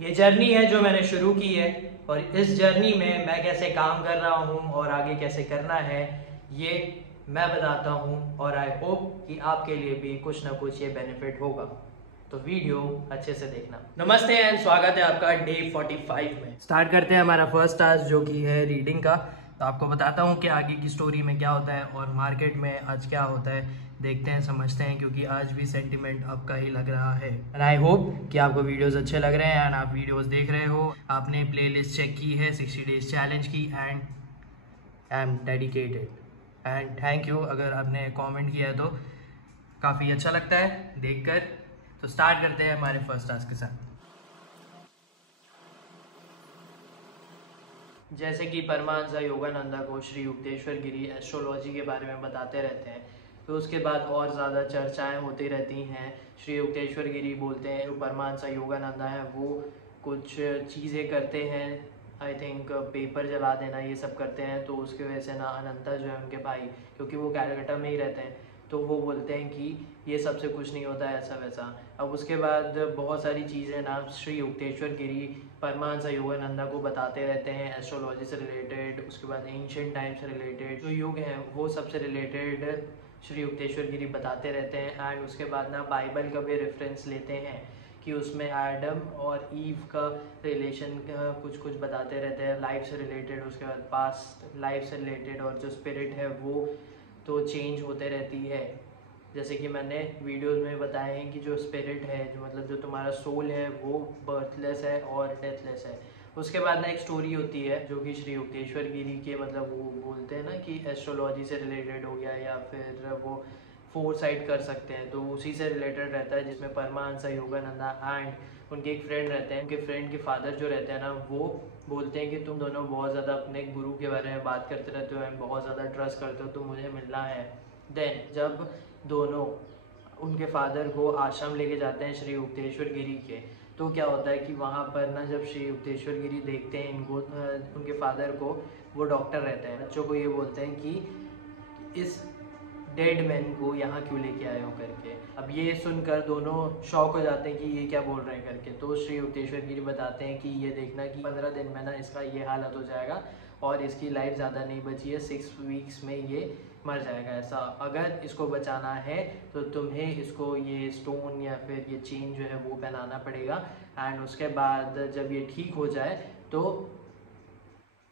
ये जर्नी है जो मैंने शुरू की है और इस जर्नी में मैं कैसे काम कर रहा हूँ और आगे कैसे करना है ये मैं बताता हूँ और आई होप कि आपके लिए भी कुछ ना कुछ ये बेनिफिट होगा। तो वीडियो अच्छे से देखना। नमस्ते एंड स्वागत है आपका डे 45 में। स्टार्ट करते हैं हमारा फर्स्ट टास्क जो कि है रीडिंग का। तो आपको बताता हूँ कि आगे की स्टोरी में क्या होता है और मार्केट में आज क्या होता है, देखते हैं समझते हैं, क्योंकि आज भी सेंटिमेंट आपका ही लग रहा है। एंड आई होप कि आपको वीडियोस अच्छे लग रहे हैं एंड आप वीडियोस देख रहे हो, आपने प्लेलिस्ट चेक की है, 60 डेज चैलेंज की and I am dedicated and thank you. अगर आपने कमेंट किया है तो काफ़ी अच्छा लगता है देखकर। तो स्टार्ट करते हैं हमारे फर्स्ट टास्क के साथ। जैसे कि परमहंस योगानंदा को श्री युक्तेश्वर गिरी एस्ट्रोलॉजी के बारे में बताते रहते हैं, तो उसके बाद और ज़्यादा चर्चाएं होती रहती हैं। श्री युक्तेश्वर गिरी बोलते हैं जो परमहंस योगानंदा है वो कुछ चीज़ें करते हैं, आई थिंक पेपर जला देना ये सब करते हैं। तो उसकी वजह से ना अनंता जो है उनके भाई, क्योंकि वो कैलकटा में ही रहते हैं, तो वो बोलते हैं कि ये सबसे कुछ नहीं होता है ऐसा वैसा। अब उसके बाद बहुत सारी चीज़ें ना श्री युक्तेश्वर गिरी परमहंस योगानंदा को बताते रहते हैं एस्ट्रोलॉजी से रिलेटेड, उसके बाद एंशिएंट टाइम से रिलेटेड जो युग हैं वो सबसे रिलेटेड श्री युक्तेश्वर गिरी बताते रहते हैं। एंड उसके बाद ना बाइबल का भी रेफरेंस लेते हैं कि उसमें एडम और ईव का रिलेशन कुछ कुछ बताते रहते हैं लाइफ से रिलेटेड, उसके बाद पास्ट लाइफ से रिलेटेड, और जो स्पिरिट है वो तो चेंज होते रहती है। जैसे कि मैंने वीडियोस में बताया है कि जो स्पिरिट है, जो मतलब जो तुम्हारा सोल है वो बर्थलेस है और डेथलेस है। उसके बाद ना एक स्टोरी होती है जो कि श्री युक्तेश्वर गिरी के मतलब वो बोलते हैं ना कि एस्ट्रोलॉजी से रिलेटेड हो गया या फिर वो फोरसाइट कर सकते हैं, तो उसी से रिलेटेड रहता है, जिसमें परमहंस योगानंदा एंड उनके एक फ्रेंड रहते हैं। उनके फ्रेंड के फादर जो रहते हैं ना वो बोलते हैं कि तुम दोनों बहुत ज़्यादा अपने गुरु के बारे में बात करते रहते हो एंड बहुत ज़्यादा ट्रस्ट करते हो, तो मुझे मिलना है। देन जब दोनों उनके फादर को आश्रम लेके जाते हैं श्री युक्तेश्वर गिरी के, तो क्या होता है कि वहाँ पर ना जब श्री युक्तेश्वर गिरी देखते हैं इनको उनके फादर को, वो डॉक्टर रहते हैं, बच्चों को ये बोलते हैं कि इस डेड मैन को यहाँ क्यों लेके आए हो करके। अब ये सुनकर दोनों शॉक हो जाते हैं कि ये क्या बोल रहे हैं करके। तो श्री युक्तेश्वर गिरी बताते हैं कि ये देखना कि 15 दिन में ना इसका ये हालत हो जाएगा और इसकी लाइफ ज़्यादा नहीं बची है, 6 वीक्स में ये मर जाएगा। ऐसा अगर इसको बचाना है तो तुम्हें इसको ये स्टोन या फिर ये चेन जो है वो पहनाना पड़ेगा। एंड उसके बाद जब ये ठीक हो जाए तो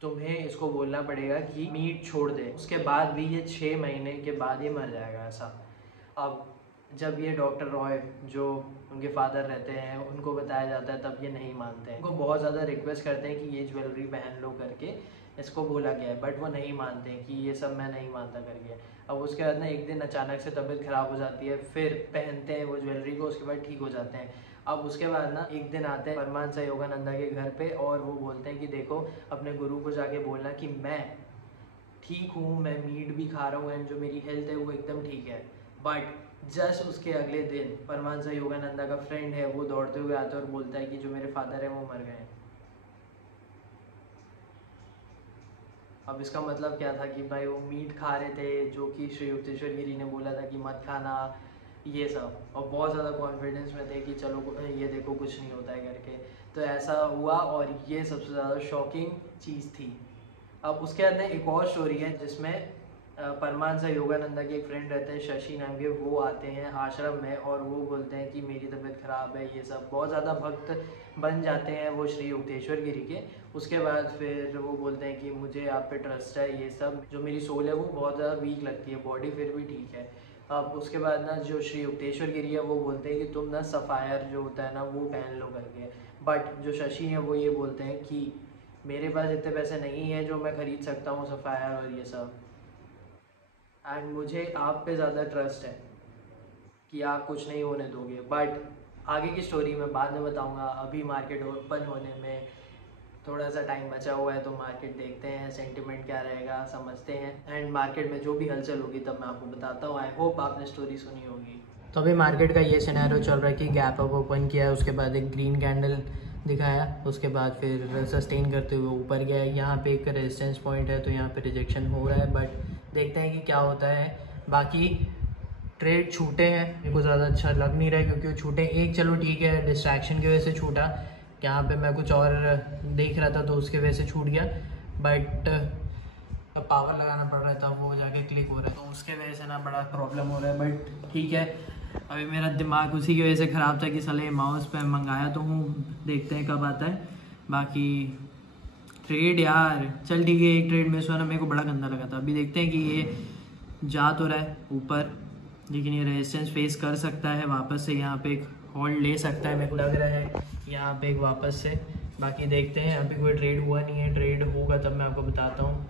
तुम्हें इसको बोलना पड़ेगा कि मीट छोड़ दे। उसके बाद भी ये 6 महीने के बाद ये मर जाएगा ऐसा। अब जब ये डॉक्टर रॉय जो उनके फादर रहते हैं उनको बताया जाता है तब ये नहीं मानते हैं। उनको बहुत ज़्यादा रिक्वेस्ट करते हैं कि ये ज्वेलरी पहन लो करके, इसको बोला गया है, बट वो नहीं मानते हैं कि ये सब मैं नहीं मानता करके। अब उसके बाद ना एक दिन अचानक से तबीयत ख़राब हो जाती है, फिर पहनते हैं वो ज्वेलरी को, उसके बाद ठीक हो जाते हैं। अब उसके बाद ना एक दिन आते हैं परमहंस योगानंदा के घर पे और वो बोलते हैं कि देखो अपने गुरु को जाके बोलना कि मैं ठीक हूँ, मैं मीट भी खा रहा हूँ एंड जो मेरी हेल्थ है वो एकदम ठीक है। बट जस्ट उसके अगले दिन परमहंस योगानंदा का फ्रेंड है वो दौड़ते हुए आता है और बोलता है कि जो मेरे फादर है वो मर गए। अब इसका मतलब क्या था कि भाई वो मीट खा रहे थे जो कि श्री युक्तेश्वर गिरी ने बोला था कि मत खाना ये सब, और बहुत ज़्यादा कॉन्फिडेंस में थे कि चलो ये देखो कुछ नहीं होता है करके। तो ऐसा हुआ और ये सबसे ज़्यादा शॉकिंग चीज़ थी। अब उसके बाद में एक और स्टोरी है जिसमें परमहंस योगानंदा के एक फ्रेंड रहते हैं शशि नाम के, वो आते हैं आश्रम में और वो बोलते हैं कि मेरी तबीयत ख़राब है, ये सब बहुत ज़्यादा भक्त बन जाते हैं वो श्री युक्तेश्वर गिरी के। उसके बाद फिर वो बोलते हैं कि मुझे आप पे ट्रस्ट है, ये सब जो मेरी सोल है वो बहुत ज़्यादा वीक लगती है, बॉडी फिर भी ठीक है। अब उसके बाद ना जो श्री युक्तेश्वर गिरी है वो बोलते हैं कि तुम ना सफ़ायर जो होता है ना वो पहन लो करके। बट जो शशि है वो ये बोलते हैं कि मेरे पास इतने पैसे नहीं है जो मैं ख़रीद सकता हूँ सफ़ायर और ये सब, एंड मुझे आप पे ज़्यादा ट्रस्ट है कि आप कुछ नहीं होने दोगे। बट आगे की स्टोरी मैं बाद में बताऊंगा, अभी मार्केट ओपन होने में थोड़ा सा टाइम बचा हुआ है, तो मार्केट देखते हैं सेंटिमेंट क्या रहेगा, समझते हैं एंड मार्केट में जो भी हलचल होगी तब मैं आपको बताता हूँ। आई होप आपने स्टोरी सुनी होगी। तो अभी मार्केट का ये सिनेरियो चल रहा है कि गैप अप ओपन किया है, उसके बाद एक ग्रीन कैंडल दिखाया, उसके बाद फिर सस्टेन करते हुए ऊपर गया। यहाँ पे एक रेजिस्टेंस पॉइंट है तो यहाँ पे रिजेक्शन हो रहा है, बट देखते हैं कि क्या होता है। बाकी ट्रेड छूटे हैं, मेरे को ज़्यादा अच्छा लग नहीं रहा है क्योंकि वो छूटे। एक चलो ठीक है डिस्ट्रैक्शन की वजह से छूटा, यहाँ पे मैं कुछ और देख रहा था तो उसके वजह से छूट गया, बट पावर लगाना पड़ रहा था, वो जाके क्लिक हो रहा है तो उसके वजह से ना बड़ा प्रॉब्लम हो रहा है। बट ठीक है, अभी मेरा दिमाग उसी की वजह से ख़राब था कि साले माउस पे मंगाया तो हूँ, देखते हैं कब आता है। बाकी ट्रेड यार चल ठीक है, एक ट्रेड मिस हुआ ना, मेरे को बड़ा गंदा लगा था। अभी देखते हैं कि ये जा तो रहा है ऊपर, लेकिन ये रेजिस्टेंस फेस कर सकता है, वापस से यहाँ पे एक होल्ड ले सकता है, मेरे को लग रहा है यहाँ पे एक वापस से। बाकी देखते हैं, अभी कोई ट्रेड हुआ नहीं है, ट्रेड होगा तब मैं आपको बताता हूँ,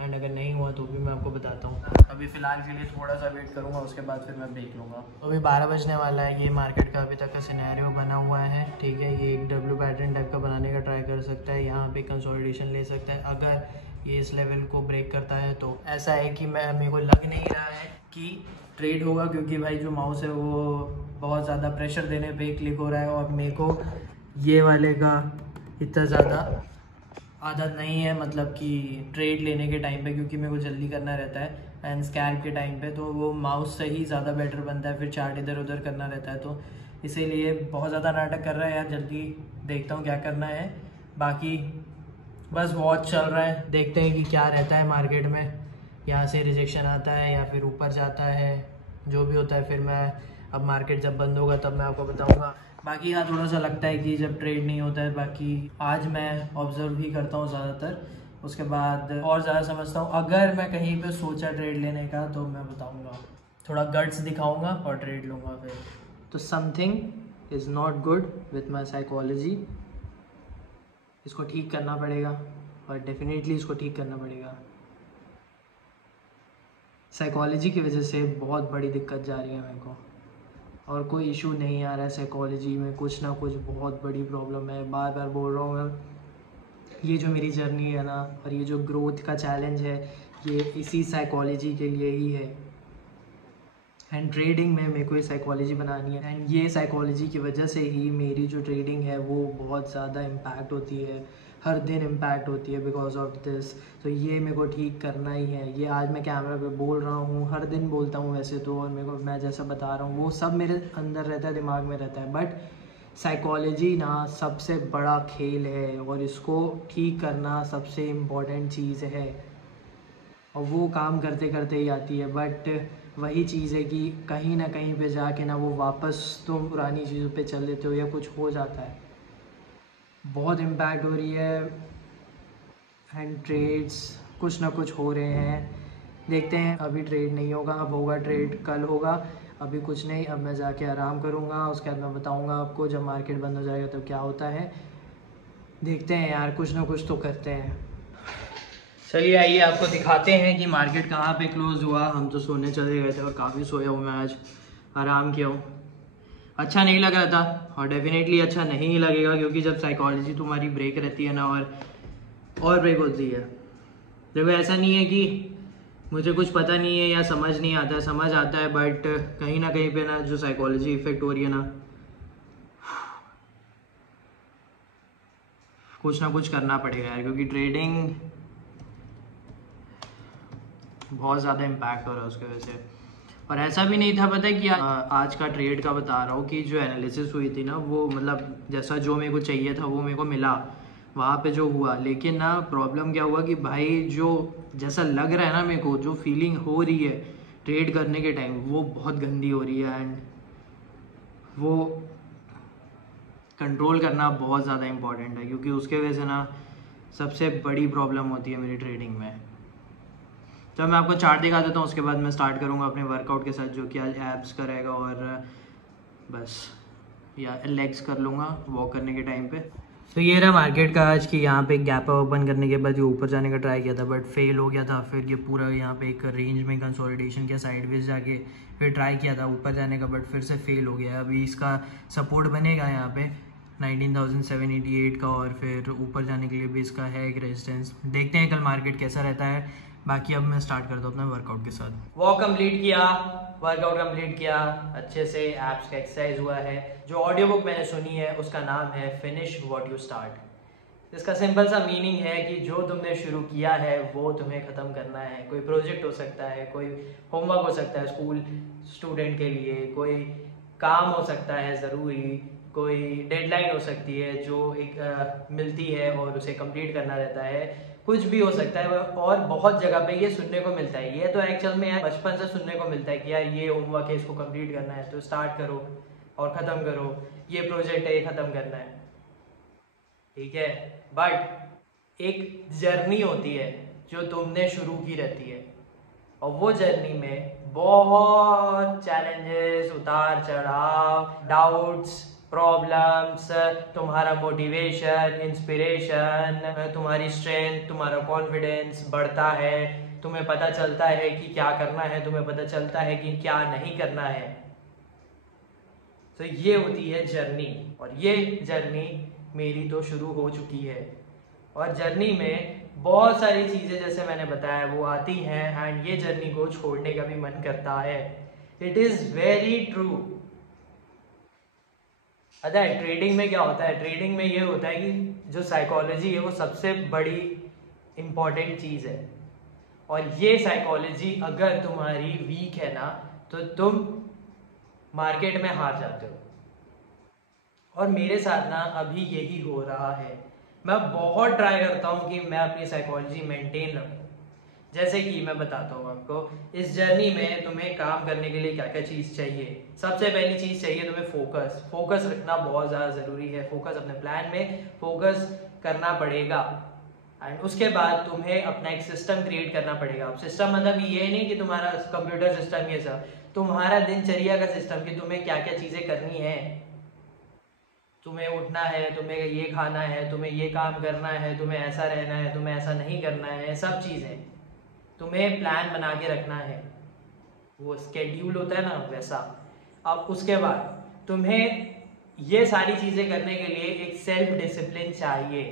एंड अगर नहीं हुआ तो भी मैं आपको बताता हूँ। अभी फ़िलहाल के लिए थोड़ा सा वेट करूँगा, उसके बाद फिर मैं ब्रेक लूँगा। तो अभी 12 बजने वाला है, ये मार्केट का अभी तक का सिनेरियो बना हुआ है, ठीक है। ये एक डब्ल्यू पैटर्न टाइप का बनाने का ट्राई कर सकता है, यहाँ पे कंसोलिडेशन ले सकता है। अगर ये इस लेवल को ब्रेक करता है तो ऐसा है कि मेरे को लग नहीं रहा है कि ट्रेड होगा, क्योंकि भाई जो माउस है वो बहुत ज़्यादा प्रेशर देने पे क्लिक हो रहा है, और मेरे को ये वाले का इतना ज़्यादा आदत नहीं है, मतलब कि ट्रेड लेने के टाइम पे, क्योंकि मेरे को जल्दी करना रहता है एंड स्कैल्प के टाइम पे, तो वो माउस से ही ज़्यादा बेटर बनता है, फिर चार्ट इधर उधर करना रहता है, तो इसीलिए बहुत ज़्यादा नाटक कर रहा है यार। जल्दी देखता हूँ क्या करना है। बाकी बस वॉच चल रहा है, देखते हैं कि क्या रहता है मार्केट में, यहाँ से रिजेक्शन आता है या फिर ऊपर जाता है, जो भी होता है फिर मैं, अब मार्केट जब बंद होगा तब मैं आपको बताऊँगा। बाकी हाँ थोड़ा सा लगता है कि जब ट्रेड नहीं होता है, बाकी आज मैं ऑब्ज़र्व भी करता हूँ ज़्यादातर, उसके बाद और ज़्यादा समझता हूँ। अगर मैं कहीं पे सोचा ट्रेड लेने का तो मैं बताऊँगा, थोड़ा गट्स दिखाऊँगा और ट्रेड लूँगा फिर। तो something is not good with my psychology, इसको ठीक करना पड़ेगा, और डेफिनेटली इसको ठीक करना पड़ेगा। साइकोलॉजी की वजह से बहुत बड़ी दिक्कत जा रही है मेरे को, और कोई इशू नहीं आ रहा है साइकोलॉजी में, कुछ ना कुछ बहुत बड़ी प्रॉब्लम है। बार बार बोल रहा हूँ मैं, ये जो मेरी जर्नी है ना, और ये जो ग्रोथ का चैलेंज है, ये इसी साइकोलॉजी के लिए ही है। एंड ट्रेडिंग में मेरे को ये साइकोलॉजी बनानी है, एंड ये साइकोलॉजी की वजह से ही मेरी जो ट्रेडिंग है वो बहुत ज़्यादा इम्पैक्ट होती है, हर दिन इम्पैक्ट होती है बिकॉज ऑफ दिस। तो ये मेरे को ठीक करना ही है। ये आज मैं कैमरा पे बोल रहा हूँ, हर दिन बोलता हूँ वैसे तो, और मेरे को मैं जैसा बता रहा हूँ वो सब मेरे अंदर रहता है, दिमाग में रहता है, बट साइकोलॉजी ना सबसे बड़ा खेल है, और इसको ठीक करना सबसे इम्पॉर्टेंट चीज़ है, और वो काम करते करते ही आती है। बट वही चीज़ है कि कहीं ना कहीं पे जाके ना वो वापस तुम पुरानी चीज़ों पे चल देते हो, या कुछ हो जाता है, बहुत इम्पैक्ट हो रही है। एंड ट्रेड्स कुछ ना कुछ हो रहे हैं, देखते हैं। अभी ट्रेड नहीं होगा, अब होगा ट्रेड, कल होगा। अभी कुछ नहीं, अब मैं जाके आराम करूँगा, उसके बाद मैं बताऊँगा आपको जब मार्केट बंद हो जाएगा तो क्या होता है। देखते हैं यार, कुछ ना कुछ तो करते हैं। चलिए आइए आपको दिखाते हैं कि मार्केट कहाँ पे क्लोज हुआ। हम तो सोने चले गए थे और काफ़ी सोया हूँ मैं आज, आराम किया हूँ। अच्छा नहीं लग रहा था, और डेफिनेटली अच्छा नहीं लगेगा, क्योंकि जब साइकोलॉजी तुम्हारी ब्रेक रहती है ना, और ब्रेक होती है। देखो ऐसा नहीं है कि मुझे कुछ पता नहीं है या समझ नहीं आता है, समझ आता है, बट कहीं ना कहीं पे ना जो साइकोलॉजी इफेक्ट हो रही है ना, कुछ ना कुछ करना पड़ेगा यार, क्योंकि ट्रेडिंग बहुत ज़्यादा इम्पैक्ट हो रहा है उसकी वजह से। और ऐसा भी नहीं था, पता है कि आज का ट्रेड का बता रहा हूँ कि जो एनालिसिस हुई थी ना, वो मतलब जैसा जो मेरे को चाहिए था वो मेरे को मिला वहाँ पे जो हुआ। लेकिन ना प्रॉब्लम क्या हुआ कि भाई जो जैसा लग रहा है ना मेरे को, जो फीलिंग हो रही है ट्रेड करने के टाइम, वो बहुत गंदी हो रही है, एंड वो कंट्रोल करना बहुत ज़्यादा इम्पॉर्टेंट है, क्योंकि उसके वजह से ना सबसे बड़ी प्रॉब्लम होती है मेरी ट्रेडिंग में। तो मैं आपको चार्ट दिखा देता हूँ, उसके बाद मैं स्टार्ट करूँगा अपने वर्कआउट के साथ, जो कि आज एब्स का रहेगा, और बस या लेग्स कर लूँगा वॉक करने के टाइम पे। तो ये रहा मार्केट का आज की, यहाँ पे एक गैप ओपन करने के बाद ये ऊपर जाने का ट्राई किया था, बट फेल हो गया था। फिर ये पूरा यहाँ पे एक रेंज में कंसोलिडेशन किया, साइडवेज जाके फिर ट्राई किया था ऊपर जाने का, बट फिर से फेल हो गया। अभी इसका सपोर्ट बनेगा यहाँ पे 19,788 का, और फिर ऊपर जाने के लिए भी इसका है एक रेजिस्टेंस। देखते हैं कल मार्केट कैसा रहता है। बाकी अब मैं स्टार्ट करता हूँ अपना वर्कआउट के साथ। वॉक कंप्लीट किया, वर्कआउट कंप्लीट किया, अच्छे से एब्स का एक्सरसाइज हुआ है। जो ऑडियो बुक मैंने सुनी है उसका नाम है फिनिश व्हाट यू स्टार्ट। इसका सिंपल सा मीनिंग है कि जो तुमने शुरू किया है वो तुम्हें ख़त्म करना है। कोई प्रोजेक्ट हो सकता है, कोई होमवर्क हो सकता है स्कूल स्टूडेंट के लिए, कोई काम हो सकता है ज़रूरी, कोई डेडलाइन हो सकती है जो एक मिलती है और उसे कंप्लीट करना रहता है, कुछ भी हो सकता है। और बहुत जगह पे ये सुनने को मिलता है, ये तो एक्चुअल में यार बचपन से सुनने को मिलता है कि यार ये होमवर्क है, इसको कंप्लीट करना है तो स्टार्ट करो और ख़त्म करो, ये प्रोजेक्ट है ये ख़त्म करना है, ठीक है। बट एक जर्नी होती है जो तुमने शुरू की रहती है, और वो जर्नी में बहुत चैलेंजेस, उतार चढ़ाव, डाउट्स, प्रॉब्लम्स, तुम्हारा मोटिवेशन, इंस्पिरेशन, तुम्हारी स्ट्रेंथ, तुम्हारा कॉन्फिडेंस बढ़ता है, तुम्हें पता चलता है कि क्या करना है, तुम्हें पता चलता है कि क्या नहीं करना है। तो ये होती है जर्नी, और ये जर्नी मेरी तो शुरू हो चुकी है। और जर्नी में बहुत सारी चीज़ें जैसे मैंने बताया वो आती हैं, एंड ये जर्नी को छोड़ने का भी मन करता है। It is very true. अच्छा, ट्रेडिंग में क्या होता है, ट्रेडिंग में ये होता है कि जो साइकोलॉजी है वो सबसे बड़ी इम्पॉर्टेंट चीज़ है, और ये साइकोलॉजी अगर तुम्हारी वीक है ना तो तुम मार्केट में हार जाते हो। और मेरे साथ ना अभी यही हो रहा है। मैं बहुत ट्राई करता हूँ कि मैं अपनी साइकोलॉजी मेंटेन रखूँ। जैसे कि मैं बताता हूँ आपको, इस जर्नी में तुम्हें काम करने के लिए क्या क्या चीज़ चाहिए। सबसे पहली चीज़ चाहिए तुम्हें फोकस। फोकस रखना बहुत ज़्यादा ज़रूरी है। फोकस अपने प्लान में फोकस करना पड़ेगा। एंड उसके बाद तुम्हें अपना एक सिस्टम क्रिएट करना पड़ेगा। अब सिस्टम मतलब ये नहीं कि तुम्हारा कंप्यूटर सिस्टम ये सब, तुम्हारा दिनचर्या का सिस्टम कि तुम्हें क्या क्या चीज़ें करनी है। तुम्हें उठना है, तुम्हें ये खाना है, तुम्हें ये काम करना है, तुम्हें ऐसा रहना है, तुम्हें ऐसा नहीं करना है, सब चीज़ें तुम्हें प्लान बना के रखना है। वो स्केड्यूल होता है ना, वैसा। अब उसके बाद तुम्हें ये सारी चीज़ें करने के लिए एक सेल्फ डिसिप्लिन चाहिए,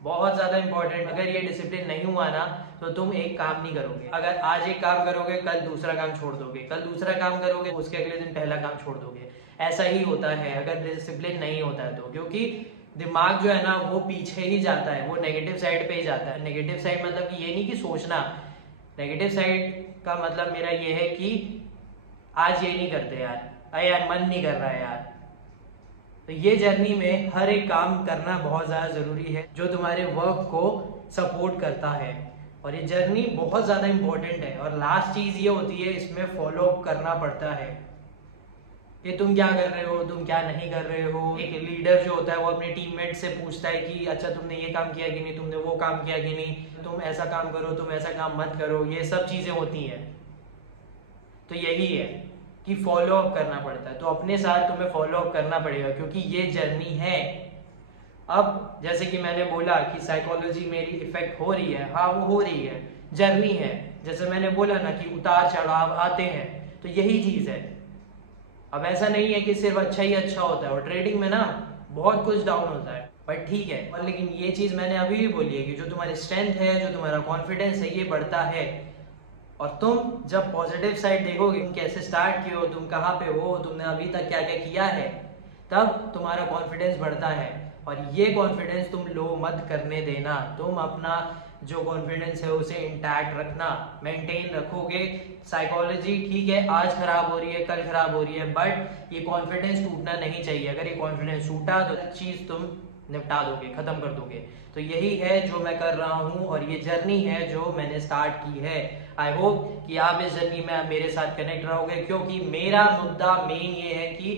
बहुत ज़्यादा इंपॉर्टेंट। अगर ये डिसिप्लिन नहीं हुआ ना तो तुम एक काम नहीं करोगे। अगर आज एक काम करोगे कल दूसरा काम छोड़ दोगे, कल दूसरा काम करोगे उसके अगले दिन पहला काम छोड़ दोगे। ऐसा ही होता है अगर डिसिप्लिन नहीं होता है तो, क्योंकि दिमाग जो है ना वो पीछे ही जाता है, वो नेगेटिव साइड पे ही जाता है। नेगेटिव साइड मतलब कि ये नहीं कि सोचना, नेगेटिव साइड का मतलब मेरा ये है कि आज ये नहीं करते यार, अरे यार मन नहीं कर रहा है यार। तो ये जर्नी में हर एक काम करना बहुत ज़्यादा ज़रूरी है जो तुम्हारे वर्क को सपोर्ट करता है, और ये जर्नी बहुत ज़्यादा इंपॉर्टेंट है। और लास्ट चीज़ ये होती है, इसमें फॉलो अप करना पड़ता है कि तुम क्या कर रहे हो, तुम क्या नहीं कर रहे हो। एक लीडर जो होता है वो अपने टीममेट से पूछता है कि अच्छा तुमने ये काम किया कि नहीं, तुमने वो काम किया कि नहीं, तुम ऐसा काम करो, तुम ऐसा काम मत करो, ये सब चीज़ें होती हैं। तो यही है कि फॉलो अप करना पड़ता है। तो अपने साथ तुम्हें फॉलो अप करना पड़ेगा क्योंकि ये जर्नी है। अब जैसे कि मैंने बोला कि साइकोलॉजी मेरी इफेक्ट हो रही है, हाँ वो हो रही है, जर्नी है। जैसे मैंने बोला ना कि उतार चढ़ाव आते हैं, तो यही चीज़ है। अब ऐसा नहीं है कि सिर्फ अच्छा ही अच्छा होता है, और ट्रेडिंग में ना बहुत कुछ डाउन होता है, बट ठीक है। और लेकिन ये चीज़ मैंने अभी भी बोली है कि जो तुम्हारी स्ट्रेंथ है, जो तुम्हारा कॉन्फिडेंस है, ये बढ़ता है। और तुम जब पॉजिटिव साइड देखोगे, तुम कैसे स्टार्ट किए हो, तुम कहाँ पे हो, तुमने अभी तक क्या क्या किया है, तब तुम्हारा कॉन्फिडेंस बढ़ता है। और ये कॉन्फिडेंस तुम लो मत करने देना। तुम अपना जो कॉन्फिडेंस है उसे इंटैक्ट रखना, मेंटेन रखोगे। साइकोलॉजी ठीक है आज खराब हो रही है, कल खराब हो रही है, बट ये कॉन्फिडेंस टूटना नहीं चाहिए। अगर ये कॉन्फिडेंस टूटा तो चीज़ तुम निपटा दोगे, खत्म कर दोगे। तो यही है जो मैं कर रहा हूँ, और ये जर्नी है जो मैंने स्टार्ट की है। आई होप कि आप इस जर्नी में मेरे साथ कनेक्ट रहोगे, क्योंकि मेरा मुद्दा मेन ये है कि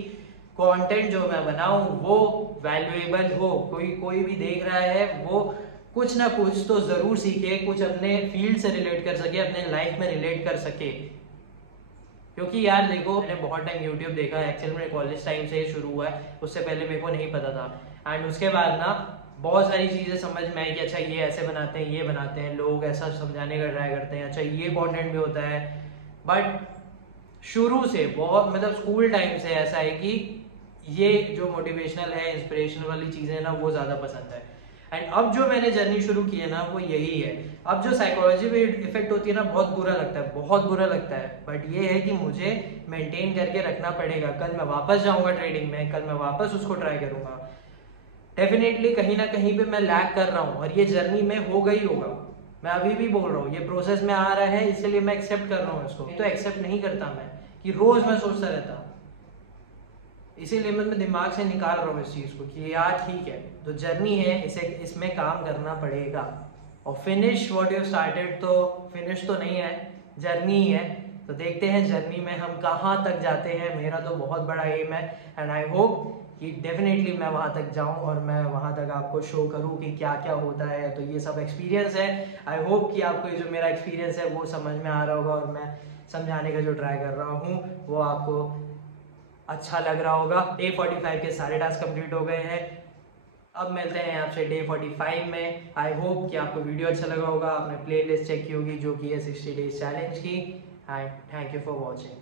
कंटेंट जो मैं बनाऊं वो वैल्यूएबल हो। कोई भी देख रहा है वो कुछ ना कुछ तो जरूर सीखे, कुछ अपने फील्ड से रिलेट कर सके, अपने लाइफ में रिलेट कर सके। क्योंकि यार देखो, मैंने बहुत टाइम यूट्यूब देखा है, एक्चुअली मेरे कॉलेज टाइम से ही शुरू हुआ है, उससे पहले मेरे को नहीं पता था। एंड उसके बाद ना बहुत सारी चीज़ें समझ में आई कि अच्छा ये ऐसे बनाते हैं, ये बनाते हैं, लोग ऐसा समझाने का ट्राई करते हैं, अच्छा ये कंटेंट भी होता है। बट शुरू से बहुत मतलब स्कूल टाइम से ऐसा है कि ये जो मोटिवेशनल है, इंस्पिरेशनल वाली चीज़ें ना वो ज़्यादा पसंद है। एंड अब जो मैंने जर्नी शुरू की है ना वो यही है। अब जो साइकोलॉजी पे इफेक्ट होती है ना बहुत बुरा लगता है, बहुत बुरा लगता है, बट ये है कि मुझे मेंटेन करके रखना पड़ेगा। कल मैं वापस जाऊंगा ट्रेडिंग में, कल मैं वापस उसको ट्राई करूंगा। डेफिनेटली कहीं ना कहीं पे मैं लैग कर रहा हूँ, और ये जर्नी में हो गई होगा। मैं अभी भी बोल रहा हूँ ये प्रोसेस में आ रहा है, इसलिए मैं एक्सेप्ट कर रहा हूँ इसको। तो एक्सेप्ट नहीं करता मैं कि रोज मैं सोचता रहता इसीलिए मैं दिमाग से निकाल रहा हूँ इस चीज़ को कि यार ठीक है, जो जर्नी है इसे इसमें काम करना पड़ेगा। और फिनिश व्हाट यू स्टार्टेड, तो फिनिश तो नहीं है, जर्नी ही है। तो देखते हैं जर्नी में हम कहाँ तक जाते हैं। मेरा तो बहुत बड़ा एम है एंड आई होप कि डेफिनेटली मैं वहाँ तक जाऊँ और मैं वहाँ तक आपको शो करूँ कि क्या क्या होता है। तो ये सब एक्सपीरियंस है। आई होप कि आपको ये जो मेरा एक्सपीरियंस है वो समझ में आ रहा होगा और मैं समझाने का जो ट्राई कर रहा हूँ वो आपको अच्छा लग रहा होगा। डे 45 के सारे टास्क कंप्लीट हो गए हैं। अब मिलते हैं आपसे डे 45 में। आई होप कि आपको वीडियो अच्छा लगा होगा, आपने प्लेलिस्ट चेक की होगी जो कि है 60 डेज चैलेंज की। And thank you for watching.